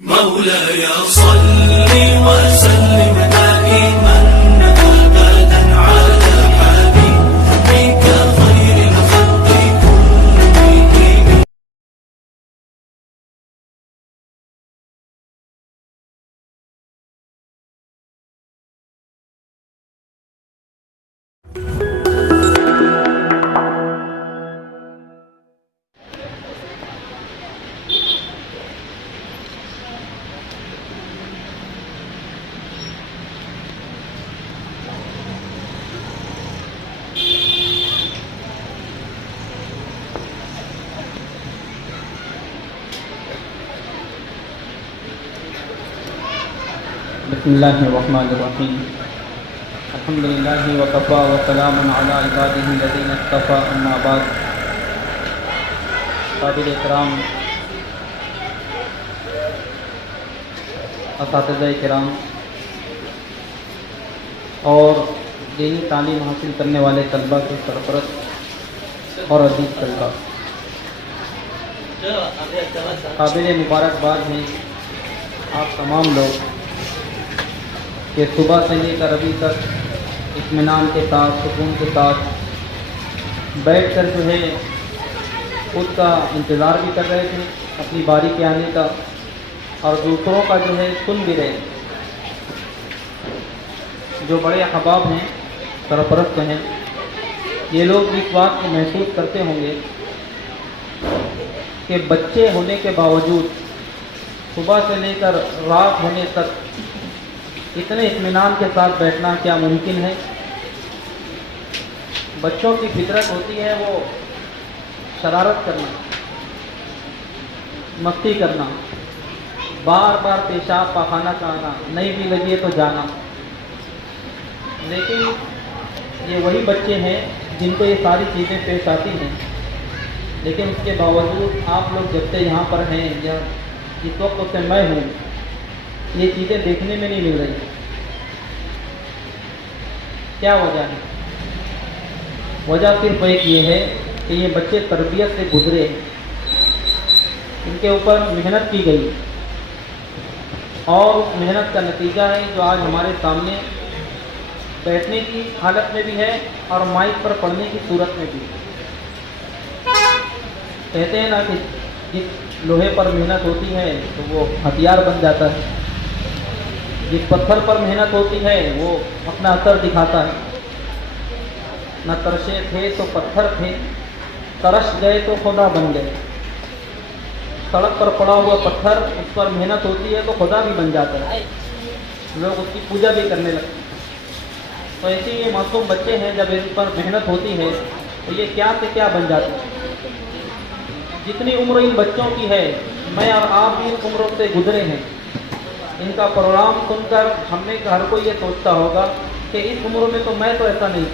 مولاي صل وسلم دائما ابدا على حبيبك خير الخلق كلهم. بسم اللہ الرحمن الرحیم الحمد للہ وکفی وسلام علی عبادہ الذین اصطفی اما بعد. قابل احترام اساتذہ کرام اور دینی تعلیم حاصل کرنے والے طلباء کے سرپرست اور عزیز طلباء، قابل مبارکباد ہیں آپ تمام لوگ کہ صبح سے لے کر ابھی تک اطمینان کے ساتھ سکون کے ساتھ بیٹھ کر جو ہے خود کا انتظار بھی کر رہے تھے اپنی باری کے آنے کا، اور دوسروں کا جو ہے سن بھی رہے. جو بڑے احباب ہیں، سرپرست ہیں، یہ لوگ اس بات کو محسوس کرتے ہوں گے کہ بچے ہونے کے باوجود صبح سے لے کر رات ہونے تک اتنے اطمینان کے ساتھ بیٹھنا کیا ممکن ہے؟ بچوں کی فطرت ہوتی ہے وہ شرارت کرنا، مستی کرنا، بار بار پیشاب پاخانہ کرنا، نہیں بھی لگی تو جانا. لیکن یہ وہی بچے ہیں جن کو یہ ساری چیزیں پیش آتی ہیں، لیکن اس کے باوجود آپ لوگ جب سے یہاں پر ہیں یا جس وقت سے میں ہوں، یہ چیزیں دیکھنے میں نہیں مل رہی. کیا وجہ ہے؟ وجہ صرف ایک یہ ہے کہ یہ بچے تربیت سے گزرے، ان کے اوپر محنت کی گئی، اور اس محنت کا نتیجہ ہے جو آج ہمارے سامنے بیٹھنے کی حالت میں بھی ہے اور مائک پر پڑھنے کی صورت میں بھی. کہتے ہیں نا کہ جس لوہے پر محنت ہوتی ہے تو وہ ہتھیار بن جاتا ہے، جس پتھر پر محنت ہوتی ہے وہ اپنا اثر دکھاتا ہے. نہ ترشے تھے تو پتھر تھے، ترش گئے تو خدا بن گئے. سڑک پر پڑا ہوا پتھر، اس پر محنت ہوتی ہے تو خدا بھی بن جاتا ہے، لوگ اس کی پوجا بھی کرنے لگتے ہیں. تو ایسے یہ معصوم بچے ہیں، جب ان پر محنت ہوتی ہے تو یہ کیا سے کیا بن جاتے ہیں. جتنی عمر ان بچوں کی ہے، میں اور آپ بھی اس عمروں سے گزرے ہیں. ان کا پروگرام سن کر ہم میں ہر کوئی یہ سوچتا ہوگا کہ اس عمر میں تو میں تو ایسا نہیں.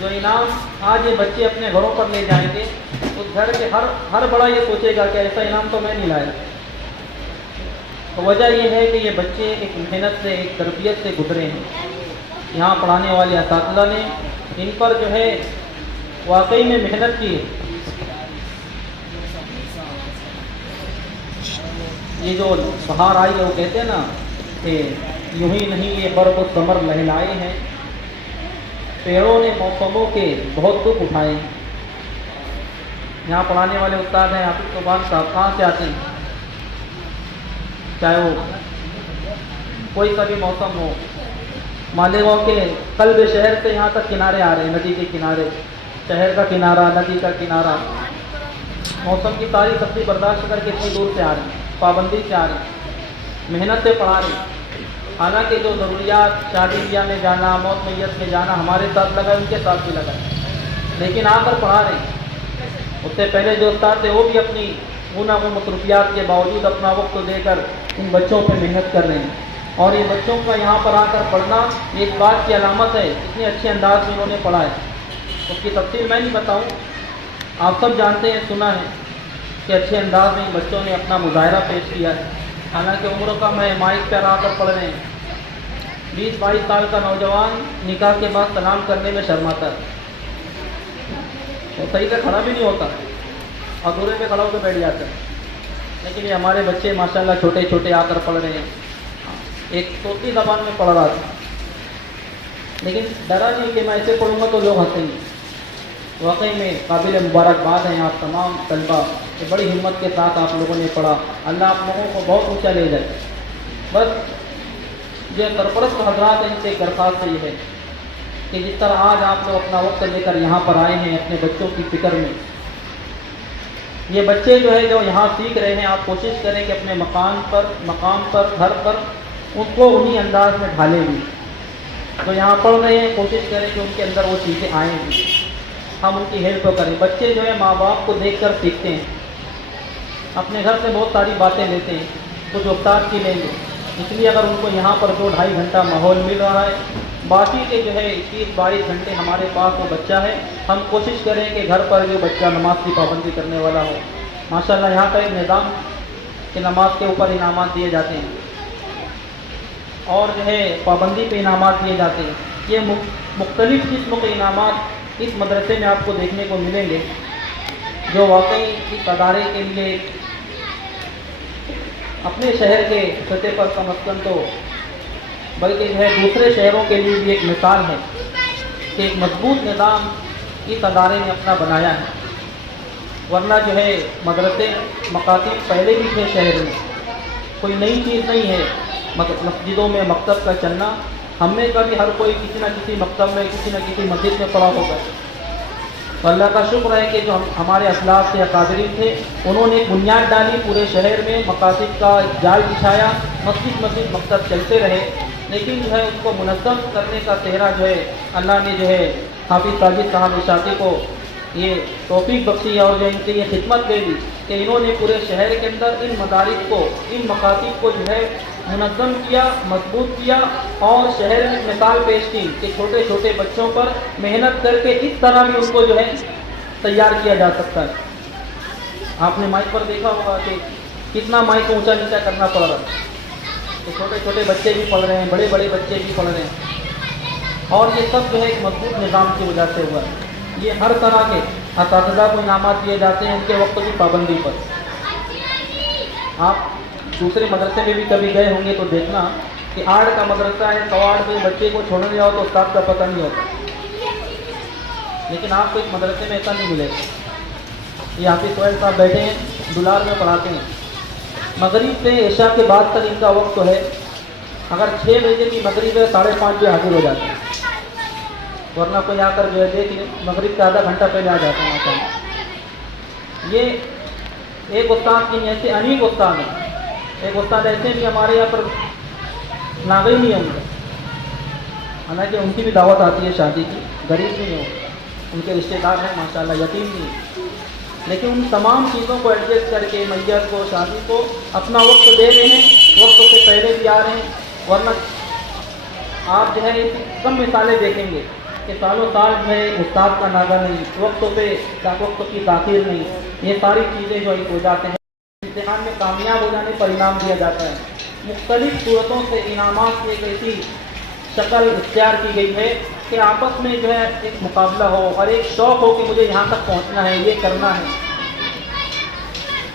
جو انعام آج یہ بچے اپنے گھروں پر لے جائیں گے، اس گھر کے ہر بڑا یہ سوچے گا کہ ایسا انعام تو میں نہیں لایا. تو وجہ یہ ہے کہ یہ بچے ایک محنت سے، ایک تربیت سے گزرے ہیں. یہاں پڑھانے والے اساتذہ نے ان پر جو ہے واقعی میں محنت کی. یہ جو بہار آئی ہے وہ کہتے ہیں نا کہ یوں ہی نہیں یہ برق و ثمر لہلائے ہیں، پیڑوں نے موسموں کے بہت دکھ اٹھائے. یہاں پڑھانے والے استاد ہیں حافظ صوبان صاحب، کہاں سے آتے ہیں؟ چاہے وہ کوئی سا بھی موسم ہو، مالیگاؤں کے قلب شہر سے یہاں تک کنارے آ رہے ہیں، ندی کے کنارے، شہر کا کنارہ، ندی کا کنارہ. موسم کی ساری سختی برداشت کر کے اتنی دور سے آ رہے ہیں، پابندی سے آ رہے ہیں، محنت سے پڑھا رہے ہیں. حالانکہ جو ضروریات، شادی بیاہ میں جانا، موت میت میں جانا ہمارے ساتھ لگا، ان کے ساتھ بھی لگا، لیکن آ کر پڑھا رہے ہیں. اس سے پہلے جو استاد تھے وہ بھی اپنی گناہ و مصروفیات کے باوجود اپنا وقت دے کر ان بچوں پہ محنت کر رہے ہیں. اور یہ بچوں کا یہاں پر آ کر پڑھنا یہ اس بات کی علامت ہے، اتنے اچھے انداز میں انہوں نے پڑھا ہے. اس کی تفصیل میں نہیں بتاؤں، آپ سب جانتے ہیں، سنا ہے کہ اچھے انداز میں بچوں نے اپنا مظاہرہ پیش کیا ہے. حالانکہ عمر کا میں مائک پر آ کر پڑھ رہے ہیں. 20-22 سال کا نوجوان نکاح کے بعد سلام کرنے میں شرماتا ہے، وہ صحیح سے کھڑا بھی نہیں ہوتا، ادھورے پہ کھڑا ہو کے بیٹھ جاتا ہے. لیکن یہ ہمارے بچے ماشاءاللہ چھوٹے چھوٹے آ کر پڑھ رہے ہیں. ایک طوطی زبان میں پڑھ رہا تھا، لیکن ڈرا نہیں کہ میں ایسے پڑھوں گا تو لوگ ہنسیں گے. واقعی میں قابل مبارکباد ہیں آپ تمام طلبہ کہ بڑی ہمت کے ساتھ آپ لوگوں نے پڑھا. اللہ آپ لوگوں کو بہت اونچا لے جائے. بس جو سرپرست حضرات ہیں ان سے ایک درخواست یہ ہے کہ جس طرح آج آپ لوگ اپنا وقت لے کر یہاں پر آئے ہیں اپنے بچوں کی فکر میں، یہ بچے جو ہے جو یہاں سیکھ رہے ہیں، آپ کوشش کریں کہ اپنے مقام پر گھر پر ان کو انہی انداز میں ڈھالیں بھی. تو یہاں پڑھ رہے ہیں کوشش کریں کہ ان کے اندر وہ چیزیں آئیں بھی، ہم ان کی ہیلپ کریں. بچے جو ہے ماں باپ کو دیکھ کر سیکھتے ہیں، اپنے گھر سے بہت ساری باتیں لیتے ہیں، کچھ استاد کی لیں گے. اس لیے اگر ان کو یہاں پر 2-2.5 گھنٹہ ماحول مل رہا ہے، باقی کے جو ہے 21-22 گھنٹے ہمارے پاس وہ بچہ ہے، ہم کوشش کریں کہ گھر پر جو بچہ نماز کی پابندی کرنے والا ہو. ماشاءاللہ یہاں کا ایک نظام کہ نماز کے اوپر انعامات دیے جاتے ہیں اور جو ہے پابندی پہ انعامات دیے جاتے ہیں. یہ مختلف قسم کے انعامات اس مدرسے میں آپ کو دیکھنے کو ملیں گے، جو واقعی اس ادارے کے لیے اپنے شہر کے سطح پر کم از کم تو بلکہ جو ہے دوسرے شہروں کے لیے بھی ایک مثال ہے کہ ایک مضبوط نظام اس ادارے نے اپنا بنایا ہے. ورنہ جو ہے مدرسے مکاتب پہلے بھی تھے شہر میں، کوئی نئی چیز نہیں ہے. مسجدوں میں مکتب کا چلنا، ہم میں کبھی ہر کوئی کسی نہ کسی مکتب میں کسی نہ کسی مسجد میں پڑھا ہوگا. تو اللہ کا شکر ہے کہ جو ہمارے اسلاف سے اکابرین تھے انہوں نے بنیاد ڈالی، پورے شہر میں مقاصد کا جال بچھایا، مسجد مکتب چلتے رہے. لیکن جو ہے اس کو منظم کرنے کا چہرہ جو ہے اللہ نے جو ہے حافظ ساجد صاحب اشاقی کو یہ توفیق بخشی اور جو ان سے یہ خدمت دے دی کہ انہوں نے پورے شہر کے اندر ان مدارس کو، ان مقاصد کو جو ہے منظم کیا، مضبوط کیا اور شہر میں مثال پیش کی کہ چھوٹے چھوٹے بچوں پر محنت کر کے اس طرح بھی ان کو جو ہے تیار کیا جا سکتا ہے. آپ نے مائک پر دیکھا ہوگا کہ کتنا مائک کو اونچا نیچا کرنا پڑ رہا ہے، کہ چھوٹے چھوٹے بچے بھی پڑھ رہے ہیں، بڑے بڑے بچے بھی پڑھ رہے ہیں، اور یہ سب جو ہے ایک مضبوط نظام کی وجہ سے ہوا ہے. یہ ہر طرح کے اساتذہ کو انعامات دیے جاتے ہیں ان کے وقت کی پابندی پر. آپ دوسرے مدرسے میں بھی کبھی گئے ہوں گے تو دیکھنا کہ 8 کا مدرسہ ہے، 8:15 کے بچے کو چھوڑنے جاؤ تو استاد کا پتہ نہیں ہوتا. لیکن آپ کو ایک مدرسے میں ایسا نہیں ملے گا. یہ حافظ سہیل صاحب بیٹھے ہیں، دولار میں پڑھاتے ہیں. مغرب سے عشاء کے بعد تک ان کا وقت تو ہے. اگر 6 بجے کی مغرب ہے 5:30 بجے حاضر ہو جاتے ہیں. ورنہ کوئی آ کر جو ہے دیکھ لیں مغرب کا آدھا گھنٹہ پہلے آ جاتے ہیں ماشاء اللہ. یہ ایک استاد کی ایسے انیک استاد ہیں. ایک استاد ایسے بھی ہمارے یہاں پر ناغی نہیں ہوں گے، حالانکہ ان کی بھی دعوت آتی ہے شادی کی، غریب نہیں ہوں، ان کے رشتہ دار ہیں ماشاءاللہ، یتیم نہیں، لیکن ان تمام چیزوں کو ایڈجسٹ کر کے میت کو، شادی کو اپنا وقت دے رہے ہیں، وقت سے پہلے بھی آ رہے ہیں. ورنہ آپ جو ہے کم مثالیں دیکھیں گے کہ سالوں سال جو ہے استاد کا ناغہ نہیں، وقتوں پہ وقت کی تاخیر نہیں. یہ ساری چیزیں جو ہو جاتے ہیں. امتحان میں کامیاب ہو جانے پر انعام دیا جاتا ہے. مختلف صورتوں سے انعامات کی ایک ایسی شکل اختیار کی گئی ہے کہ آپس میں جو ہے ایک مقابلہ ہو اور ایک شوق ہو کہ مجھے یہاں تک پہنچنا ہے، یہ کرنا ہے.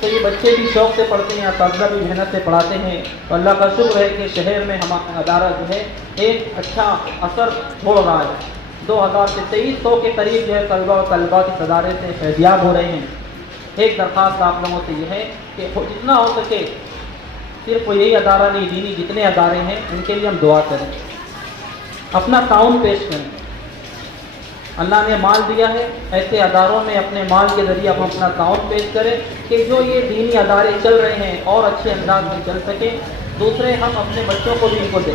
تو یہ بچے بھی شوق سے پڑھتے ہیں، اساتذہ بھی محنت سے پڑھاتے ہیں. تو اللہ کا شکر ہے کہ شہر میں ہمارا ادارہ جو ہے ایک اچھا اثر چھوڑ رہا ہے. 2000 سے 2300 کے قریب جو ہے طلبہ اور طالبات اس ادارے سے فیضیاب ہو رہے ہیں. ایک درخواست آپ لوگوں سے یہ ہے کہ جتنا ہو سکے صرف یہی ادارہ نہیں، دینی جتنے ادارے ہیں ان کے لیے ہم دعا کریں، اپنا تعاون پیش کریں. اللہ نے مال دیا ہے، ایسے اداروں میں اپنے مال کے ذریعے ہم اپنا تعاون پیش کریں کہ جو یہ دینی ادارے چل رہے ہیں اور اچھے انداز میں چل سکیں. دوسرے ہم اپنے بچوں کو بھی ان کو دیں،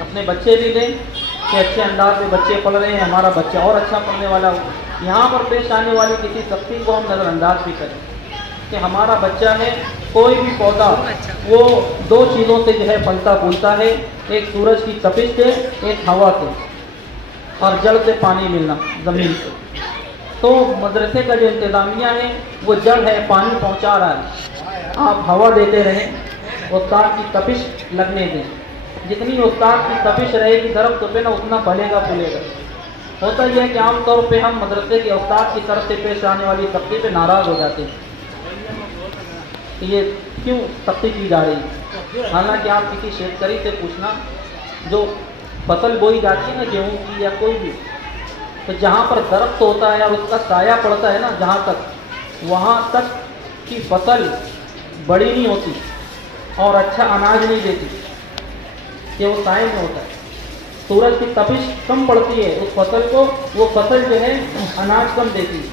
اپنے بچے بھی دیں کہ اچھے انداز میں بچے پڑھ رہے ہیں، ہمارا بچہ اور اچھا پڑھنے والا ہو. یہاں پر پیش آنے والی کسی سختی کو ہم نظر انداز بھی کریں کہ ہمارا بچہ ہے، کوئی بھی پودا وہ 2 چیزوں سے جو ہے پھلتا پھولتا ہے، ایک سورج کی تپش سے، ایک ہوا سے، اور جل سے پانی ملنا زمین سے. تو مدرسے کا جو انتظامیہ ہے وہ جل ہے، پانی پہنچا رہا ہے. آپ ہوا دیتے رہیں، استاد کی تپش لگنے دیں. جتنی استاد کی تپش رہے گی درخت پہ نا اتنا پھلے گا پھولے گا. ہوتا یہ ہے کہ عام طور پہ ہم مدرسے کے استاد کی طرف سے پیش آنے والی سختی پہ ناراض ہو جاتے ہیں کہ یہ کیوں سختی کی جا رہی ہے. حالانکہ آپ کسی شیتکری سے پوچھنا جو فصل بوئی جاتی ہے نا گیہوں کی یا کوئی بھی, تو جہاں پر درخت ہوتا ہے اور اس کا سایہ پڑتا ہے نا جہاں تک, وہاں تک کی فصل بڑی نہیں ہوتی اور اچھا اناج نہیں دیتی, کہ وہ سائے میں ہوتا ہے. سورج کی تپش کم پڑتی ہے اس فصل کو, وہ فصل جو ہے اناج کم دیتی ہے,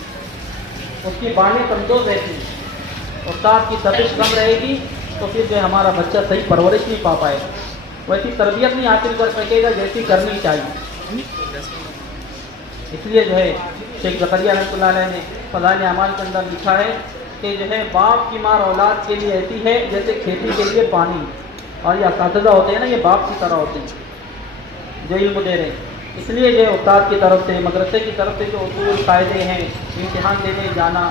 اس کی بانیں کمزور رہتی ہیں, اور تاپ کی تپش کم رہے گی تو پھر جو ہے ہمارا بچہ صحیح پرورش نہیں پا پائے گا, ویسی تربیت نہیں حاصل کر سکے گا جیسی کرنی چاہیے. اس لیے جو ہے شیخ زکریا رحمۃ اللہ علیہ نے فضائل اعمال کے اندر لکھا ہے کہ جو ہے باپ کی مار اولاد کے لیے ایسی ہے جیسے کھیتی کے لیے پانی, اور یہ اساتذہ ہوتے ہیں نا یہ باپ کی طرح ہوتے ہیں جو علم دے رہے ہیں. اس لیے جو ہے استاد کی طرف سے مدرسے کی طرف سے جو اصول قاعدے ہیں, امتحان دینے جانا,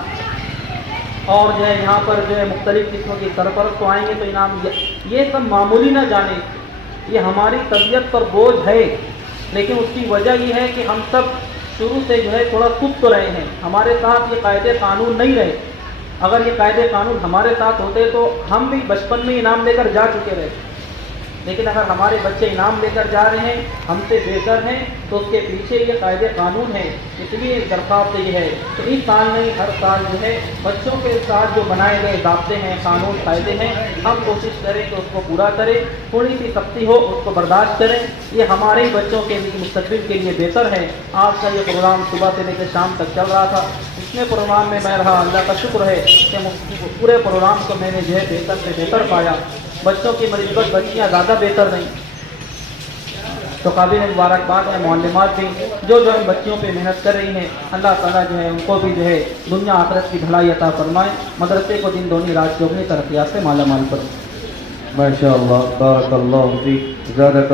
اور جو ہے یہاں پر جو ہے مختلف قسموں کی سرپرست تو آئیں گے تو انعام, یہ سب معمولی نہ جانے, یہ ہماری طبیعت پر بوجھ ہے, لیکن اس کی وجہ یہ ہے کہ ہم سب شروع سے جو ہے تھوڑا سست رہے ہیں, ہمارے ساتھ یہ قاعدے قانون نہیں رہے. اگر یہ قاعدے قانون ہمارے ساتھ ہوتے تو ہم بھی بچپن میں انعام لے کر جا چکے رہتے, لیکن اگر ہمارے بچے انعام لے کر جا رہے ہیں, ہم سے بہتر ہیں, تو اس کے پیچھے یہ قاعدے قانون ہیں. اس لیے درخواست یہ ہے کہ اس سال نہیں ہر سال جو ہے بچوں کے ساتھ جو بنائے گئے ضابطے ہیں, قانون قاعدے ہیں, ہم کوشش کریں کہ اس کو پورا کریں. تھوڑی سی سختی ہو اس کو برداشت کریں, یہ ہمارے بچوں کے لیے مستقبل کے لیے بہتر ہے. آج کا یہ پروگرام صبح سے لے کر شام تک چل رہا تھا, اتنے پروگرام میں میں رہا, اللہ کا شکر ہے کہ پورے پروگرام کو میں نے جو ہے بہتر سے بہتر پایا. بچوں کی نسبت بچیاں زیادہ بہتر نہیں, تو قابل مبارکباد ہے معلمات بھی جو ان بچیوں پہ محنت کر رہی ہیں. اللہ تعالیٰ جو ہے ان کو بھی جو ہے دنیا آخرت کی بھلائی عطا فرمائے, مدرسے کو دن دونی رات چوگنی ترقیات سے مالا مال کرے. ماشاء اللہ, بارک اللہ فیک. زیادہ